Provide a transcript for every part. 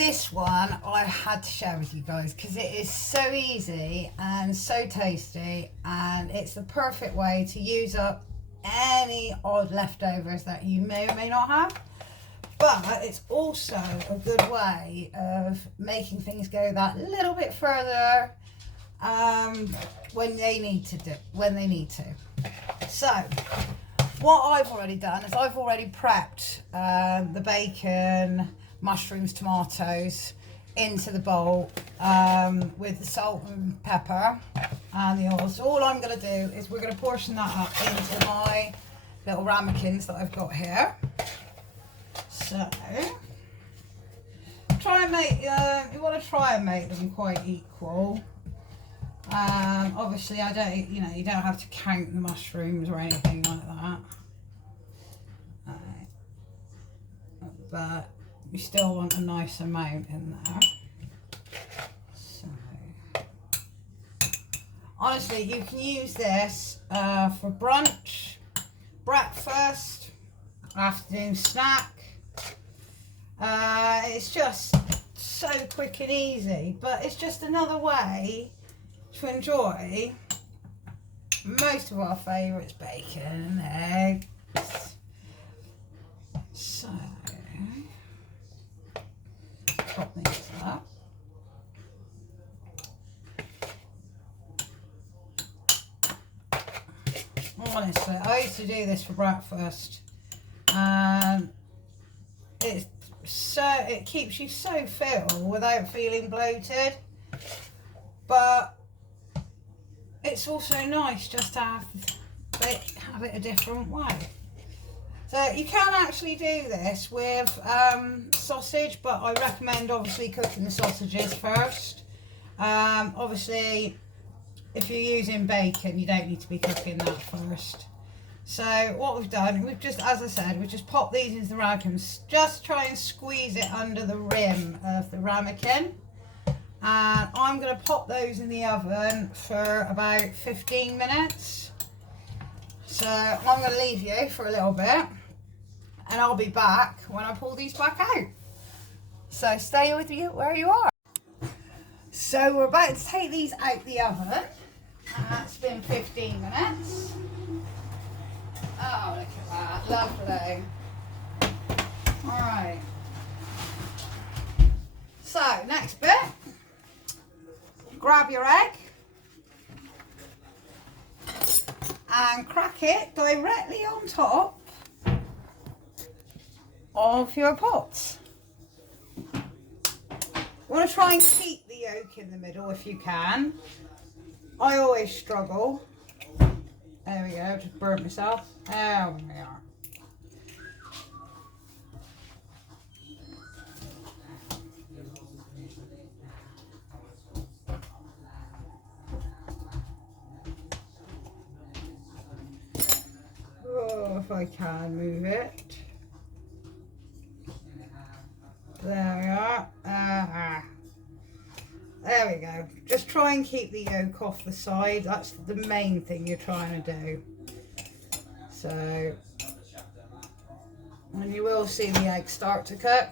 this one I had to share with you guys because it is so easy and so tasty, and it's the perfect way to use up any odd leftovers that you may or may not have. But it's also a good way of making things go that little bit further when they need to. So what I've already done is I've already prepped the bacon, mushrooms, tomatoes into the bowl with the salt and pepper and the oil. So all I'm going to do is we're going to portion that up into my little ramekins that I've got here. So try and make you want to try and make them quite equal. Obviously I don't, you don't have to count the mushrooms or anything like that, but you still want a nice amount in there. So honestly, you can use this for brunch, breakfast, afternoon snack. It's just so quick and easy, but it's just another way to enjoy most of our favourites, bacon and eggs. So top these up. Honestly, I used to do this for breakfast, and it keeps you so full without feeling bloated, but it's also nice just to have it a different way. So you can actually do this with sausage, but I recommend obviously cooking the sausages first. Obviously, if you're using bacon, you don't need to be cooking that first. So what we've done, as I said, we've just popped these into the ramekins. Just try and squeeze it under the rim of the ramekin. And I'm going to pop those in the oven for about 15 minutes. So I'm going to leave you for a little bit, and I'll be back when I pull these back out. So stay with you where you are. So we're about to take these out the oven. It's been 15 minutes. Oh, look at that, lovely. All right. So next bit, grab your egg and crack it directly on top of your pots. You want to try and keep the yolk in the middle if you can. I always struggle. There we go, just burnt myself. There we are. Oh, if I can move it. There we are. There we go. Just try and keep the yolk off the side. That's the main thing you're trying to do. So, and you will see the eggs start to cook.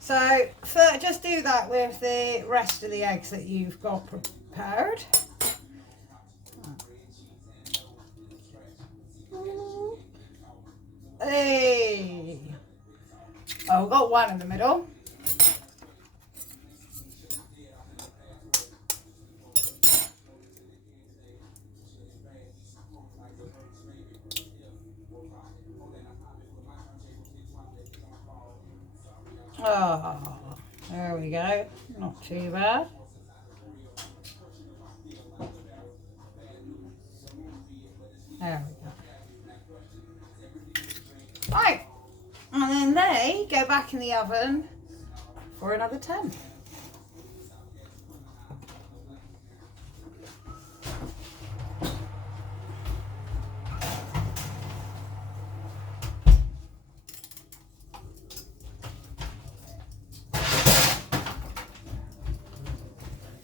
So, just do that with the rest of the eggs that you've got prepared. Hey! Oh, we've got one in the middle. Oh, there we go. Not too bad. There we go. Right, and then they go back in the oven for another 10.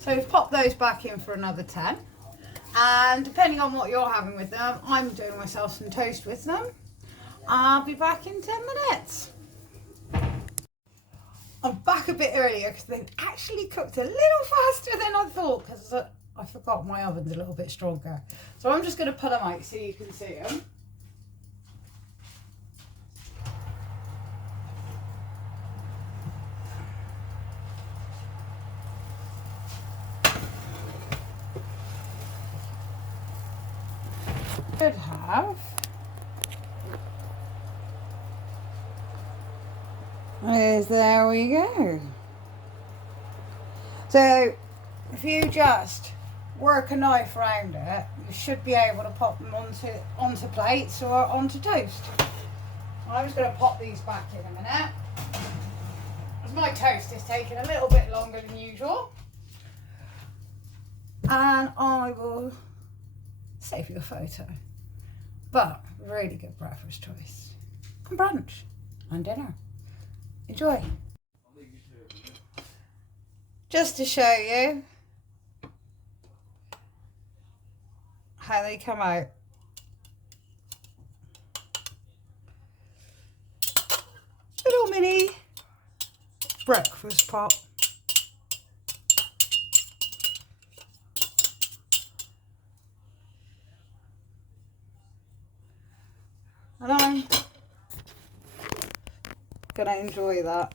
So we've popped those back in for another 10, and depending on what you're having with them, I'm doing myself some toast with them. I'll be back in 10 minutes. I'm back a bit earlier because they've actually cooked a little faster than I thought, because I forgot my oven's a little bit stronger. So I'm just going to put them out so you can see them. Could have. There we go. So if you just work a knife around it, you should be able to pop them onto plates or onto toast. I'm just going to pop these back in a minute, as my toast is taking a little bit longer than usual. And I will save you a photo. But really good breakfast choice. And brunch and dinner. Enjoy. Just to show you how they come out. Little mini breakfast pot. And I'm gonna enjoy that.